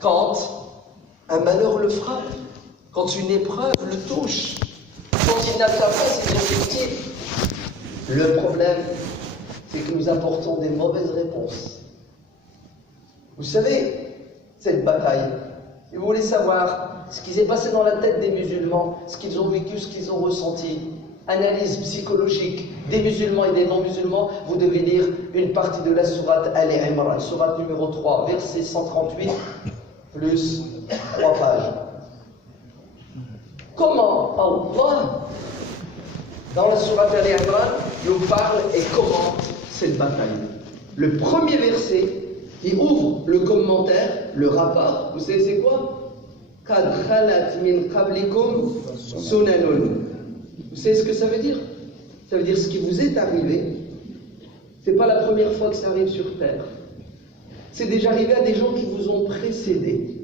quand un malheur le frappe, quand une épreuve le touche, quand il n'atteint pas ses objectifs. Le problème, c'est que nous apportons des mauvaises réponses. Vous savez, cette bataille, si vous voulez savoir ce qui s'est passé dans la tête des musulmans, ce qu'ils ont vécu, ce qu'ils ont ressenti, analyse psychologique des musulmans et des non-musulmans, vous devez lire une partie de la sourate Al-Imran, sourate numéro 3, verset 138, plus 3 pages. Comment Allah, dans la sourate Al-Imran, nous parle et commente cette bataille. Le premier verset qui ouvre le commentaire, le rapport, vous savez c'est quoi? Qad khalat min qablikum sunanun. Vous savez ce que ça veut dire? Ça veut dire ce qui vous est arrivé, c'est pas la première fois que ça arrive sur terre. C'est déjà arrivé à des gens qui vous ont précédé.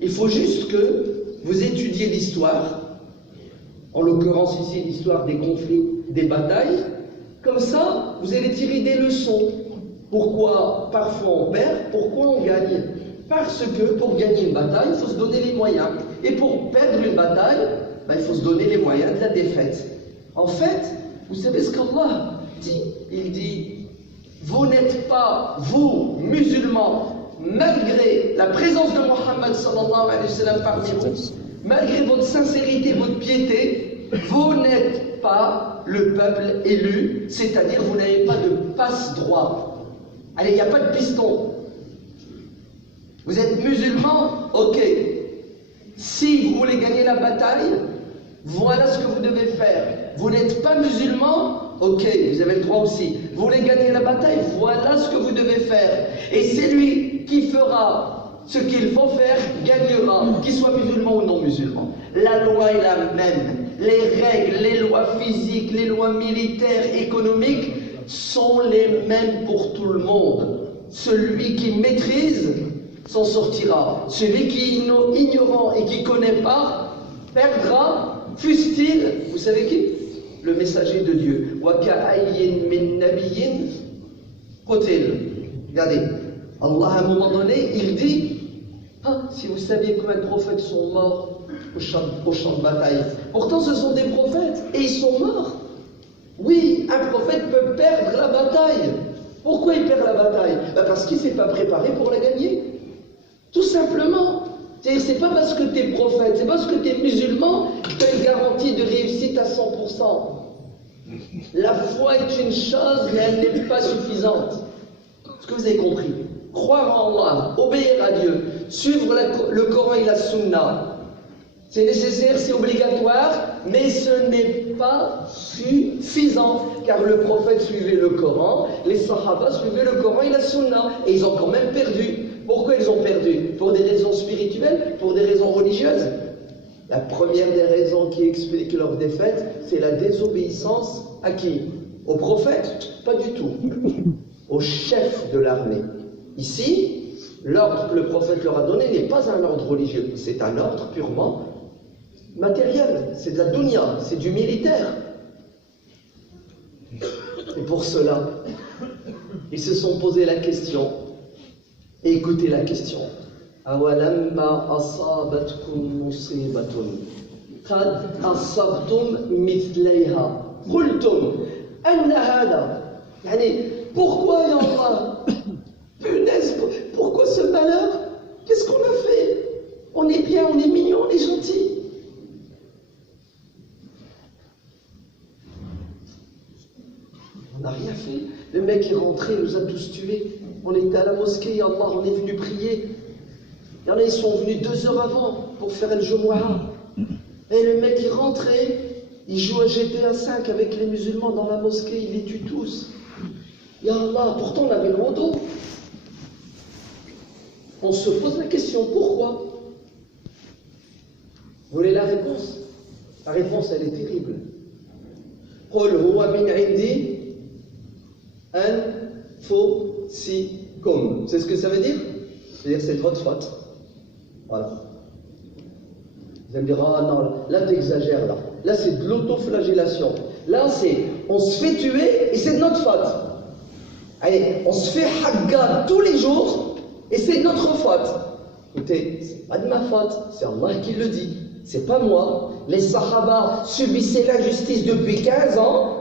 Il faut juste que vous étudiez l'histoire, en l'occurrence ici l'histoire des conflits, des batailles. Comme ça, vous allez tirer des leçons. Pourquoi parfois on perd, pourquoi on gagne? Parce que pour gagner une bataille, il faut se donner les moyens. Et pour perdre une bataille, il faut se donner les moyens de la défaite. En fait, vous savez ce qu'Allah dit? Il dit, vous n'êtes pas, vous, musulmans, malgré la présence de Muhammad sallallahu alayhi wa sallam parmi vous, malgré votre sincérité, votre piété, vous n'êtes pas le peuple élu, c'est-à-dire vous n'avez pas de passe-droit. Allez, il n'y a pas de piston. Vous êtes musulman, ok. Si vous voulez gagner la bataille, voilà ce que vous devez faire. Vous n'êtes pas musulman, ok, vous avez le droit aussi. Vous voulez gagner la bataille, voilà ce que vous devez faire. Et c'est lui qui fera ce qu'il faut faire, gagnera, qu'il soit musulman ou non musulman. La loi est la même. Les règles, les lois physiques, les lois militaires, économiques sont les mêmes pour tout le monde. Celui qui maîtrise s'en sortira. Celui qui est ignorant et qui ne connaît pas perdra, fût-il, vous savez qui? Le messager de Dieu. Regardez, Allah à un moment donné, il dit, si vous saviez combien de prophètes sont morts au champ de bataille. Pourtant ce sont des prophètes et ils sont morts. Oui, un prophète peut perdre la bataille. Pourquoi il perd la bataille? Parce qu'il ne s'est pas préparé pour la gagner. Tout simplement. C'est pas parce que tu es prophète, c'est parce que tu es musulman que tu as une garantie de réussite à 100%. La foi est une chose, mais elle n'est pas suffisante. Est-ce que vous avez compris? Croire en Allah, obéir à Dieu, suivre le Coran et la Sunna, c'est nécessaire, c'est obligatoire, mais ce n'est pas suffisant, car le prophète suivait le Coran, les Sahaba suivaient le Coran et la Sunna, et ils ont quand même perdu. Pourquoi ils ont perdu? Pour des raisons spirituelles? Pour des raisons religieuses? La première des raisons qui explique leur défaite, c'est la désobéissance à qui? Au prophète? Pas du tout. Au chef de l'armée. Ici, l'ordre que le prophète leur a donné n'est pas un ordre religieux, c'est un ordre purement matériel, c'est de la dunya, c'est du militaire. Et pour cela, ils se sont posé la question, et écoutez la question. Awalamma asabatkum musibatun qad asabtum mithlaiha qultum anna hada. Pourquoi ya Allah? Punaise, pourquoi ce malheur? Qu'est-ce qu'on a fait? On est bien, on est mignon, on est gentil. On n'a rien fait. Le mec est rentré, il nous a tous tués. On était à la mosquée, ya Allah, on est venu prier. Il y en a, ils sont venus 2 heures avant pour faire le Jumu'ah. Et le mec est rentré, il joue à GTA 5 avec les musulmans dans la mosquée, il les tue tous. Ya Allah, pourtant on avait le dos. On se pose la question, pourquoi? Vous voulez la réponse? La réponse, elle est terrible. Qul huwa min indi anfusikum. C'est ce que ça veut dire? C'est-à-dire c'est de votre faute. Voilà. Vous allez me dire, ah non, là t'exagères là. Là c'est de l'autoflagellation. Là c'est, on se fait tuer et c'est de notre faute. Allez, on se fait hagga tous les jours et c'est de notre faute. Écoutez, c'est pas de ma faute, c'est Allah qui le dit, c'est pas moi. Les Sahaba subissaient l'injustice depuis 15 ans.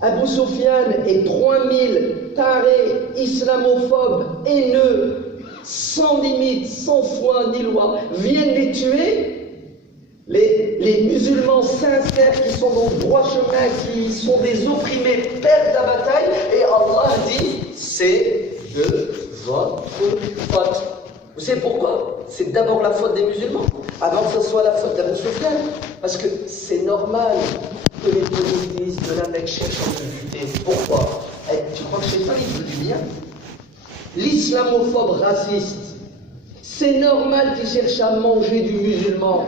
Abu Sufyan et 3000 tarés, islamophobes, haineux, sans limite, sans foi ni loi, viennent les tuer. Les musulmans sincères qui sont dans le droit chemin, qui sont des opprimés, perdent la bataille, et Allah dit, c'est de votre faute. Vous savez pourquoi? C'est d'abord la faute des musulmans, avant que ce soit la faute d'Abu Sufyan. Parce que c'est normal que les terroristes de la Mecque cherchent à se buter. Pourquoi? Tu crois que Shaitan il veut du bien? L'islamophobe raciste, c'est normal qu'il cherche à manger du musulman.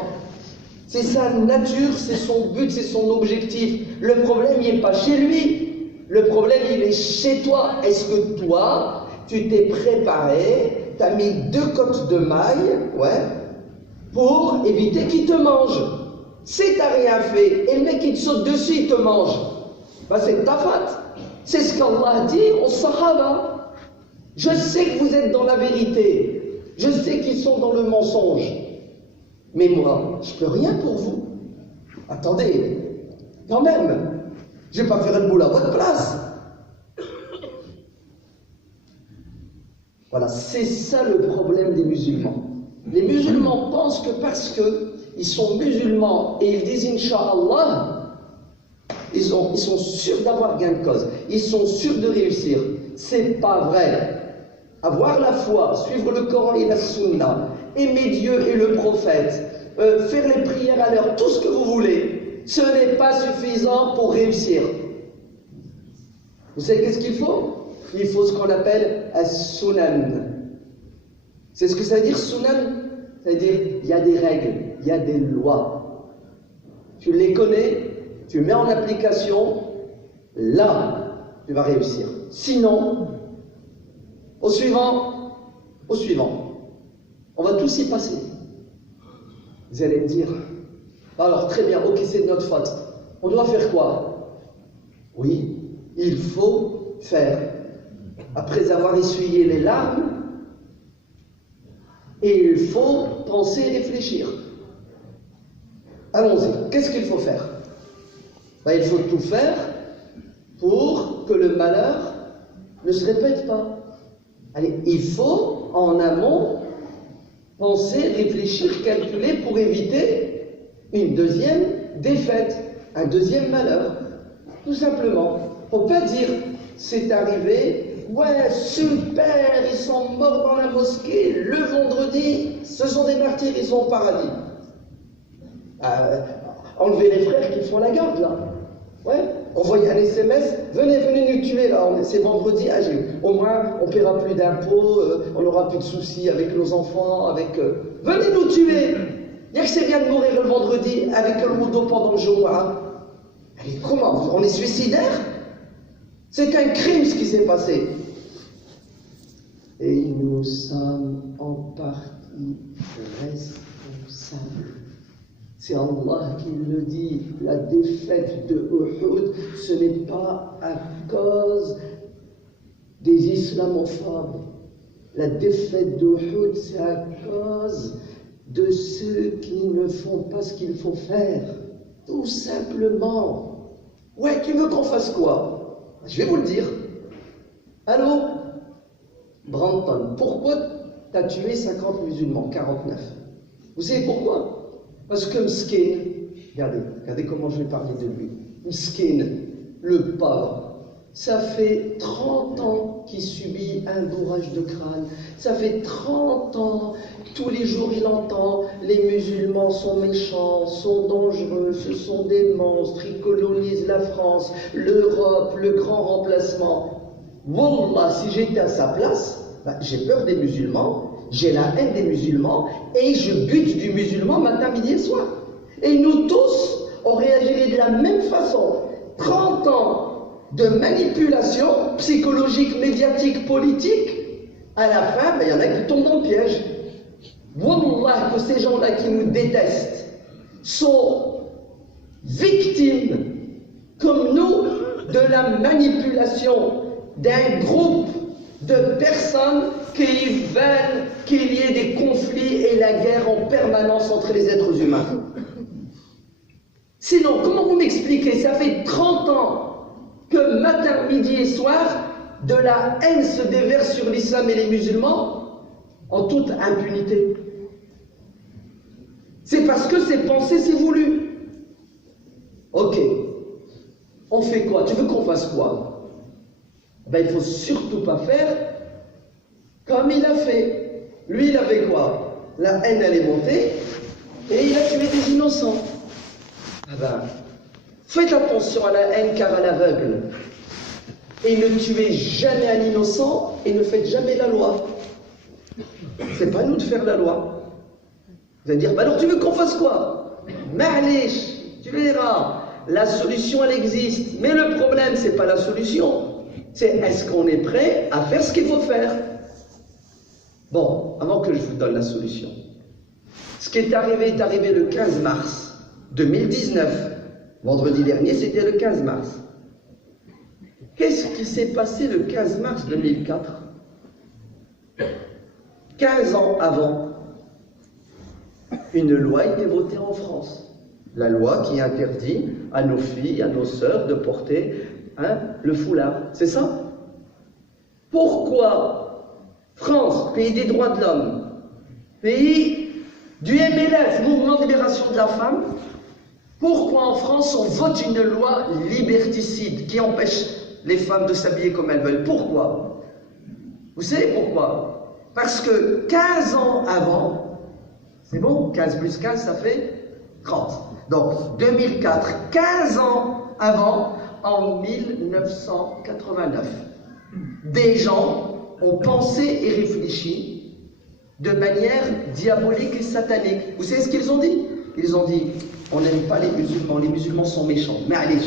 C'est sa nature, c'est son but, c'est son objectif. Le problème, il n'est pas chez lui. Le problème, il est chez toi. Est-ce que toi, tu t'es préparé, tu as mis 2 côtes de maille, pour éviter qu'il te mange? Si tu n'as rien fait, et le mec, il te saute dessus, il te mange, c'est de ta faute. C'est ce qu'Allah dit aux Sahaba. Je sais que vous êtes dans la vérité. Je sais qu'ils sont dans le mensonge. Mais moi, je ne peux rien pour vous. Attendez, quand même, je ne vais pas faire le boulot à votre place. Voilà, c'est ça le problème des musulmans. Les musulmans pensent que parce qu'ils sont musulmans et ils disent Inch'Allah, ils sont sûrs d'avoir gain de cause. Ils sont sûrs de réussir. C'est pas vrai. Avoir la foi, suivre le Coran et la Sunna, aimer Dieu et le prophète, faire les prières à l'heure, tout ce que vous voulez, ce n'est pas suffisant pour réussir. Vous savez qu'est-ce qu'il faut? Il faut ce qu'on appelle as-sunan. C'est ce que ça veut dire, sunan? Ça veut dire, il y a des règles, il y a des lois. Tu les connais, tu mets en application, là, tu vas réussir. Sinon, au suivant, on va tous y passer. Vous allez me dire, alors très bien, ok, c'est de notre faute. On doit faire quoi? Oui, il faut faire, après avoir essuyé les larmes, et il faut penser et réfléchir. Allons-y, qu'est-ce qu'il faut faire? Il faut tout faire pour que le malheur ne se répète pas. Allez, il faut, en amont, penser, réfléchir, calculer pour éviter une deuxième défaite, un deuxième malheur. Tout simplement. Il ne faut pas dire, c'est arrivé, ouais, super, ils sont morts dans la mosquée, le vendredi, ce sont des martyrs, ils sont au paradis. Enlevez les frères qui font la garde, là. Ouais, envoyez un SMS, venez nous tuer là, c'est vendredi, au moins on ne paiera plus d'impôts, on n'aura plus de soucis avec nos enfants, venez nous tuer. Il n'y a que c'est bien de mourir le vendredi avec le wudu pendant le jour. Allez, comment? On est suicidaire? C'est un crime ce qui s'est passé. Et nous sommes en partie responsables. C'est Allah qui le dit, la défaite de Uhud, ce n'est pas à cause des islamophobes. La défaite d'Uhud, c'est à cause de ceux qui ne font pas ce qu'il faut faire. Tout simplement. Ouais, tu veux qu'on fasse quoi? Je vais vous le dire. Allô? Branton, pourquoi tu as tué 50 musulmans, 49? Vous savez pourquoi? Parce que Mskin, regardez comment je vais parler de lui. Mskin, le pauvre, ça fait 30 ans qu'il subit un bourrage de crâne. Ça fait 30 ans, tous les jours il entend les musulmans sont méchants, sont dangereux, ce sont des monstres, ils colonisent la France, l'Europe, le grand remplacement. Wallah, si j'étais à sa place, j'ai peur des musulmans. J'ai la haine des musulmans et je bute du musulman matin, midi et soir. Et nous tous, on réagirait de la même façon. 30 ans de manipulation psychologique, médiatique, politique. À la fin, il y en a qui tombent dans le piège. Wallah, que ces gens-là qui nous détestent sont victimes, comme nous, de la manipulation d'un groupe de personnes qu'ils veulent qu'il y ait des conflits et la guerre en permanence entre les êtres humains. Sinon, comment vous m'expliquez? Ça fait 30 ans que matin, midi et soir, de la haine se déverse sur l'islam et les musulmans en toute impunité. C'est parce que c'est pensé, c'est voulu. Ok. On fait quoi? Tu veux qu'on fasse quoi? Ben, il ne faut surtout pas faire comme il a fait. Lui, il avait quoi? La haine, elle est montée et il a tué des innocents. Ah ben, faites attention à la haine car elle aveugle. Et ne tuez jamais un innocent et ne faites jamais la loi. C'est pas à nous de faire la loi. Vous allez dire, bah alors tu veux qu'on fasse quoi? Ma'alish, tu verras. La solution, elle existe. Mais le problème, c'est pas la solution. C'est est-ce qu'on est prêt à faire ce qu'il faut faire? Bon, avant que je vous donne la solution. Ce qui est arrivé le 15 mars 2019. Vendredi dernier, c'était le 15 mars. Qu'est-ce qui s'est passé le 15 mars 2004? 15 ans avant, une loi a été votée en France. La loi qui interdit à nos filles, à nos sœurs de porter le foulard. C'est ça? Pourquoi France, pays des droits de l'homme, pays du MLF, Mouvement de libération de la femme, pourquoi en France on vote une loi liberticide qui empêche les femmes de s'habiller comme elles veulent? Pourquoi? Vous savez pourquoi? Parce que 15 ans avant, c'est bon, 15 plus 15 ça fait 30. Donc 2004, 15 ans avant, en 1989, des gens ont pensé et réfléchi de manière diabolique et satanique. Vous savez ce qu'ils ont dit? Ils ont dit, on n'aime pas les musulmans sont méchants. Mais allez,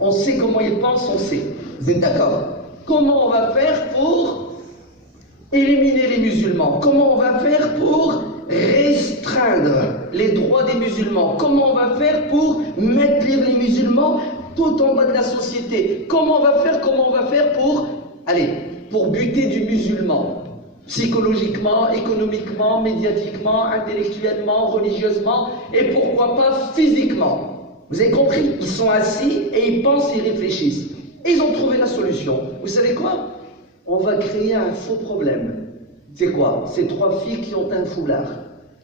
on sait comment ils pensent, on sait. Vous êtes d'accord? Comment on va faire pour éliminer les musulmans? Comment on va faire pour restreindre les droits des musulmans? Comment on va faire pour mettre les musulmans tout en bas de la société? Comment on va faire pour, pour buter du musulman? Psychologiquement, économiquement, médiatiquement, intellectuellement, religieusement, et pourquoi pas physiquement. Vous avez compris? Ils sont assis et ils pensent, ils réfléchissent. Et ils ont trouvé la solution. Vous savez quoi? On va créer un faux problème. C'est quoi? C'est 3 filles qui ont un foulard.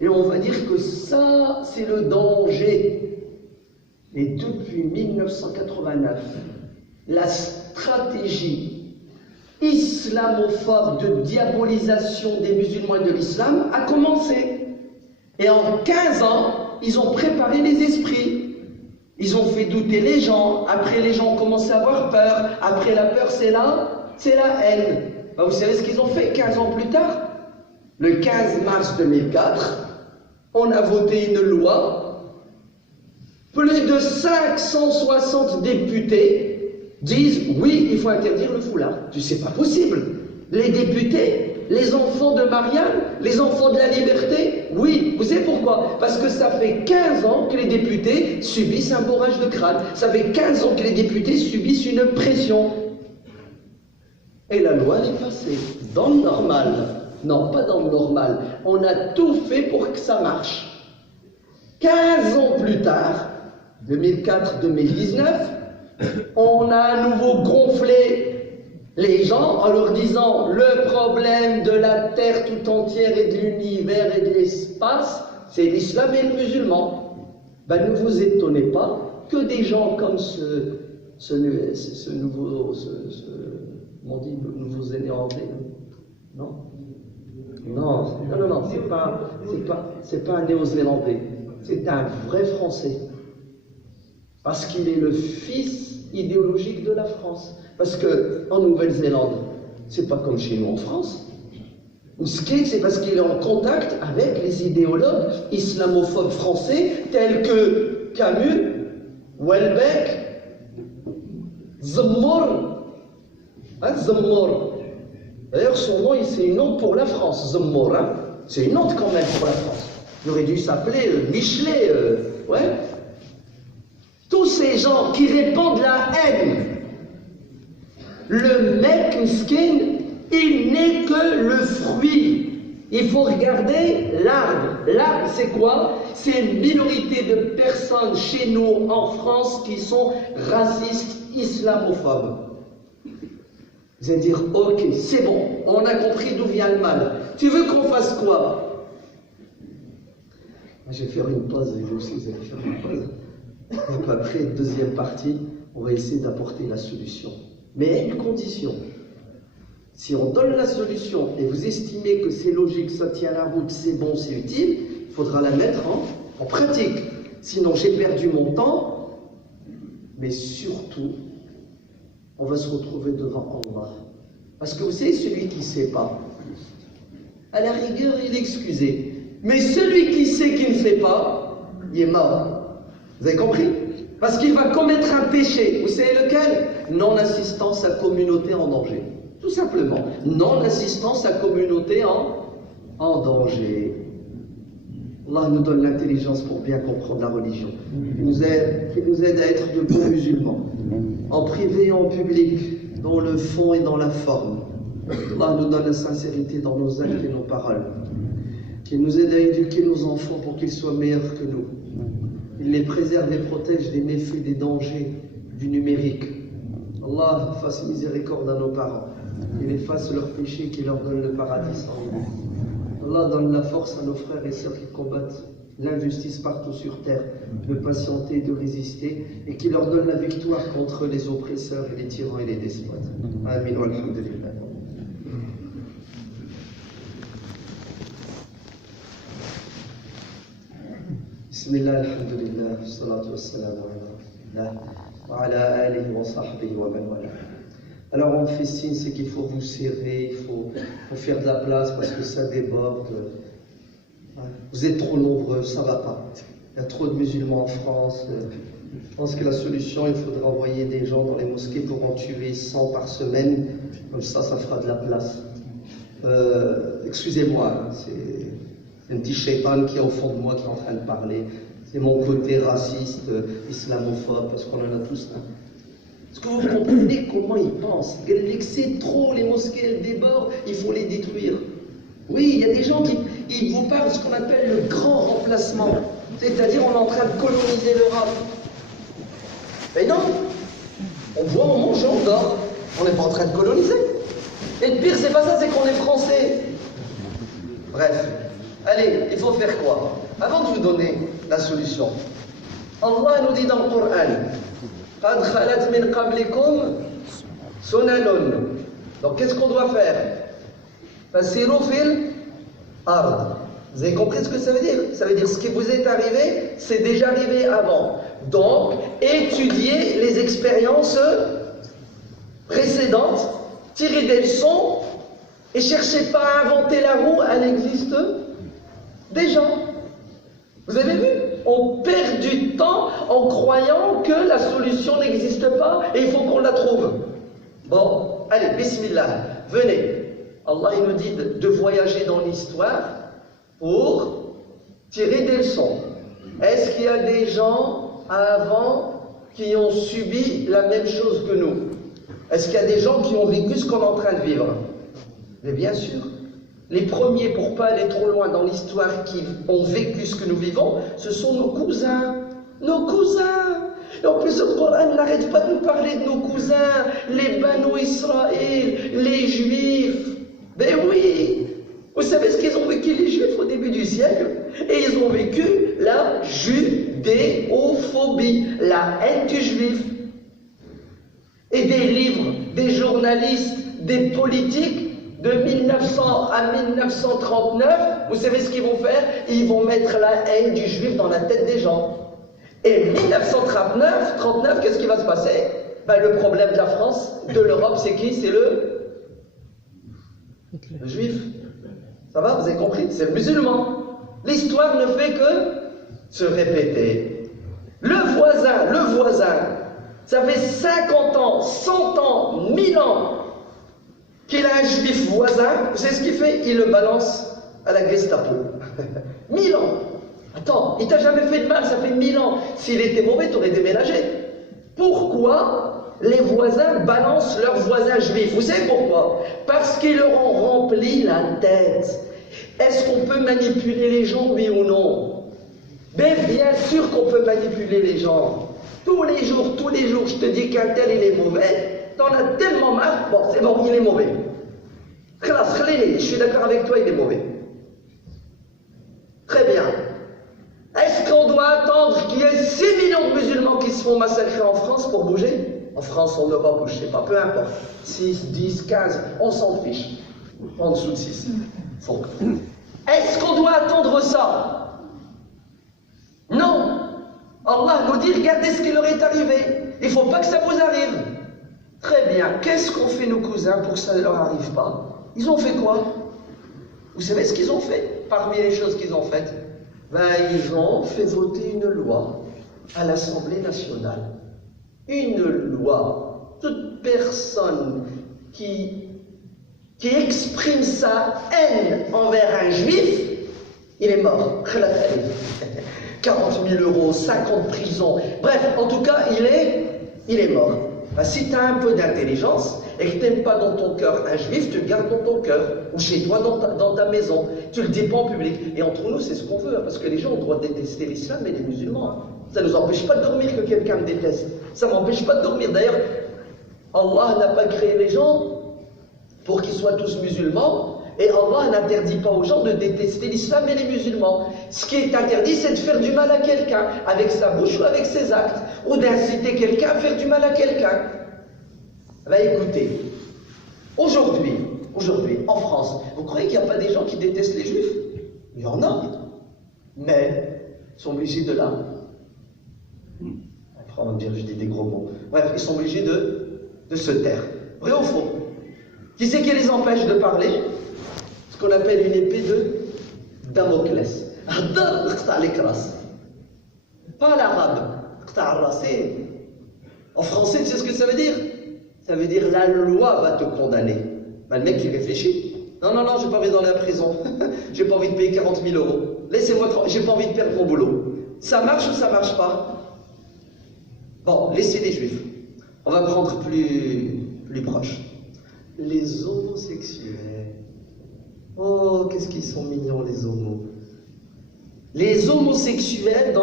Et on va dire que ça, c'est le danger. Et depuis 1989, la stratégie islamophobe de diabolisation des musulmans et de l'islam a commencé. Et en 15 ans, ils ont préparé les esprits. Ils ont fait douter les gens. Après, les gens ont commencé à avoir peur. Après, la peur, c'est la haine. Ben, vous savez ce qu'ils ont fait 15 ans plus tard? Le 15 mars 2004, on a voté une loi. Plus de 560 députés disent oui, il faut interdire le foulard. C'est pas possible. Les députés, les enfants de Marianne, les enfants de la liberté, oui. Vous savez pourquoi? Parce que ça fait 15 ans que les députés subissent un bourrage de crâne. Ça fait 15 ans que les députés subissent une pression. Et la loi est passée dans le normal. Non, pas dans le normal. On a tout fait pour que ça marche. 15 ans plus tard, 2004-2019, on a à nouveau gonflé les gens en leur disant le problème de la terre tout entière et de l'univers et de l'espace, c'est l'islam et le musulman. Ben, ne vous étonnez pas que des gens comme ce nouveau néerlandais, non, c'est pas un néo-zélandais, c'est un vrai Français. Parce qu'il est le fils idéologique de la France. Parce qu'en Nouvelle-Zélande, c'est pas comme chez nous en France. Ouskek, c'est parce qu'il est en contact avec les idéologues islamophobes français tels que Camus, Houellebecq, Zemmour. Zemmour. D'ailleurs, son nom, c'est une honte pour la France, Zemmour. C'est une honte quand même pour la France. Il aurait dû s'appeler Michelet, ouais. Tous ces gens qui répandent la haine, le mec, Miskin, Il n'est que le fruit. Il faut regarder l'arbre. L'arbre, c'est quoi? C'est une minorité de personnes chez nous en France qui sont racistes, islamophobes. Vous allez dire, ok, c'est bon, on a compris d'où vient le mal. Tu veux qu'on fasse quoi? Je vais faire une pause, et vous aussi vous allez faire une pause. Donc après, deuxième partie, on va essayer d'apporter la solution. Mais à une condition. Si on donne la solution et vous estimez que c'est logique, ça tient la route, c'est bon, c'est utile, il faudra la mettre en pratique. Sinon, j'ai perdu mon temps, mais surtout, on va se retrouver devant Allah. Parce que vous savez, celui qui ne sait pas, à la rigueur, il est excusé. Mais celui qui sait qu'il ne fait pas, il est mort. Vous avez compris? Parce qu'il va commettre un péché. Vous savez lequel? Non-assistance à communauté en danger. Tout simplement. Non-assistance à communauté en danger. Allah nous donne l'intelligence pour bien comprendre la religion. Qui nous aide à être de bons musulmans. En privé et en public, dans le fond et dans la forme. Allah nous donne la sincérité dans nos actes et nos paroles. Qu'il nous aide à éduquer nos enfants pour qu'ils soient meilleurs que nous. Il les préserve et protège des méfaits, des dangers du numérique. Allah fasse miséricorde à nos parents. Qu'il efface leurs péchés, qu'il leur donne le paradis sans limite. Allah donne la force à nos frères et sœurs qui combattent l'injustice partout sur terre, de patienter, de résister, et qui leur donne la victoire contre les oppresseurs et les tyrans et les despotes. Amin wa alhamdulillah. Bismillah, alhamdulillah, salatu wassalamu ala rasulillah, wa ala alihi wa sahbihi wa man wala. Alors on fait signe, c'est qu'il faut vous serrer, il faut faire de la place parce que ça déborde. Vous êtes trop nombreux, ça ne va pas. Il y a trop de musulmans en France. Je pense que la solution, il faudrait envoyer des gens dans les mosquées pour en tuer 100 par semaine. Comme ça fera de la place. Excusez-moi, c'est un petit shaitan qui est au fond de moi qui est en train de parler. C'est mon côté raciste, islamophobe, parce qu'on en a tous un. Est-ce que vous comprenez comment ils pensent? C'est trop, les mosquées elles débordent, il faut les détruire. Oui, il y a des gens qui vous parlent de ce qu'on appelle le grand remplacement. C'est-à-dire on est en train de coloniser l'Europe. Mais non, on boit, on mange, on dort. On n'est pas en train de coloniser. Et le pire, c'est pas ça, c'est qu'on est français. Bref, allez, il faut faire quoi? Avant de vous donner la solution, Allah nous dit dans le Coran, قَدْ خَلَتْ مِنْ قَبْلِكُمْ سُنَنٌ. Donc qu'est-ce qu'on doit faire? فَسِيرُوا فِي الْأَرْضِ. Vous avez compris ce que ça veut dire? Ça veut dire ce qui vous est arrivé, c'est déjà arrivé avant. Donc, étudiez les expériences précédentes, tirez des leçons et cherchez pas à inventer la roue, elle existe déjà. Vous avez vu? On perd du temps en croyant que la solution n'existe pas et il faut qu'on la trouve. Bon, allez, bismillah, venez. Allah il nous dit de voyager dans l'histoire pour tirer des leçons. Est-ce qu'il y a des gens avant qui ont subi la même chose que nous? Est-ce qu'il y a des gens qui ont vécu ce qu'on est en train de vivre? Mais bien sûr. Les premiers, pour ne pas aller trop loin dans l'histoire, qui ont vécu ce que nous vivons, ce sont nos cousins. Nos cousins. Et en plus, le Coran n'arrête pas de nous parler de nos cousins, les Banu Israël, les Juifs. Ben oui. Vous savez ce qu'ils ont vécu, les Juifs, au début du siècle? Et ils ont vécu la judéophobie, la haine du Juif. Et des livres, des journalistes, des politiques, de 1900 à 1939, vous savez ce qu'ils vont faire? Ils vont mettre la haine du Juif dans la tête des gens. Et 1939, qu'est-ce qui va se passer? Ben, le problème de la France, de l'Europe, c'est qui? C'est le Juif. Ça va? Vous avez compris? C'est le musulman. L'histoire ne fait que se répéter. Le voisin, ça fait 50 ans, 100 ans, 1000 ans qu'il a un juif voisin, vous savez ce qu'il fait? Il le balance à la Gestapo. 1000 ans. Attends, il t'a jamais fait de mal, ça fait 1000 ans. S'il était mauvais, tu aurais déménagé. Pourquoi? les voisins balancent leurs voisins juifs. Vous savez pourquoi? Parce qu'ils leur ont rempli la tête. Est-ce qu'on peut manipuler les gens, oui ou non? Mais bien sûr qu'on peut manipuler les gens. Tous les jours, je te dis qu'un tel il est mauvais, t'en as tellement marre, bon c'est bon, il est mauvais. Je suis d'accord avec toi, il est mauvais. Très bien. Est-ce qu'on doit attendre qu'il y ait 6 millions de musulmans qui se font massacrer en France pour bouger? En France, en Europe, je ne sais pas, peu importe. 6, 10, 15, on s'en fiche. En dessous de 6. Est-ce qu'on doit attendre ça? Non. Allah nous dit, regardez ce qui leur est arrivé. Il ne faut pas que ça vous arrive. Très bien. Qu'est-ce qu'ont fait nos cousins pour que ça ne leur arrive pas? Ils ont fait quoi? Vous savez ce qu'ils ont fait? Parmi les choses qu'ils ont faites, ils ont fait voter une loi à l'Assemblée nationale. Une loi. Toute personne qui exprime sa haine envers un juif, il est mort. 40 000 euros, 5 ans de prison. Bref, en tout cas, il est mort. Si tu as un peu d'intelligence et que tu n'aimes pas dans ton cœur un juif, tu le gardes dans ton cœur ou chez toi dans ta maison. Tu le dis pas en public. Et entre nous, c'est ce qu'on veut, parce que les gens ont le droit de détester l'islam et les musulmans. Ça ne nous empêche pas de dormir que quelqu'un me déteste. Ça ne m'empêche pas de dormir. D'ailleurs, Allah n'a pas créé les gens pour qu'ils soient tous musulmans. Et Allah n'interdit pas aux gens de détester l'islam et les musulmans. Ce qui est interdit, c'est de faire du mal à quelqu'un, avec sa bouche ou avec ses actes, ou d'inciter quelqu'un à faire du mal à quelqu'un. Écoutez, aujourd'hui, en France, vous croyez qu'il n'y a pas des gens qui détestent les juifs? Il y en a, mais ils sont obligés de là. Après, on va me dire, je dis des gros mots. Bref, ils sont obligés de se taire. Vrai ou faux? Qui c'est qui les empêche de parler? Ce qu'on appelle une épée de Damoclès. Pas l'arabe. En français, tu sais ce que ça veut dire? Ça veut dire la loi va te condamner. Le mec il réfléchit. Non, j'ai pas envie d'aller à la prison. J'ai pas envie de payer 40 000 euros. Laissez-moi, j'ai pas envie de perdre mon boulot. Ça marche ou ça marche pas? Bon, laissez les juifs. On va prendre plus proche. Les homosexuels. Oh, qu'est-ce qu'ils sont mignons, les homos. Les homosexuels,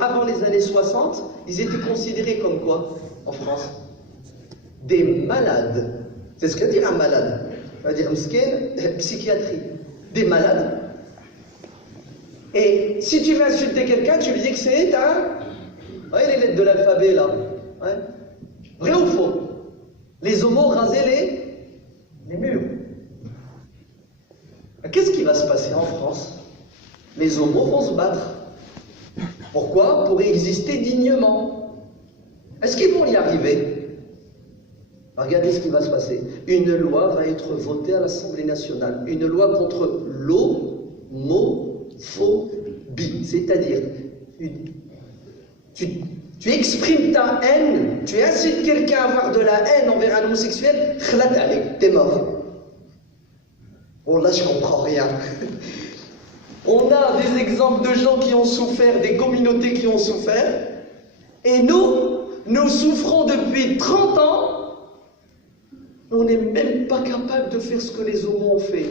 avant les années 60, ils étaient considérés comme quoi, en France? Des malades. C'est ce que veut dire un malade. Ça veut dire psychiatrie. Des malades. Et si tu veux insulter quelqu'un, tu lui dis que c'est un... Voyez les lettres de l'alphabet, là. Ouais. Vrai ou faux? Les homos rasaient les murs. Qu'est-ce qui va se passer en France? Les homos vont se battre. Pourquoi? Pour exister dignement. Est-ce qu'ils vont y arriver? Regardez ce qui va se passer. Une loi va être votée à l'Assemblée nationale. Une loi contre l'homophobie. C'est-à-dire, tu exprimes ta haine, tu incites quelqu'un à avoir de la haine envers un homosexuel, t'es mort. Oh là, je comprends rien. On a des exemples de gens qui ont souffert, des communautés qui ont souffert, et nous souffrons depuis 30 ans, on n'est même pas capable de faire ce que les homos ont fait.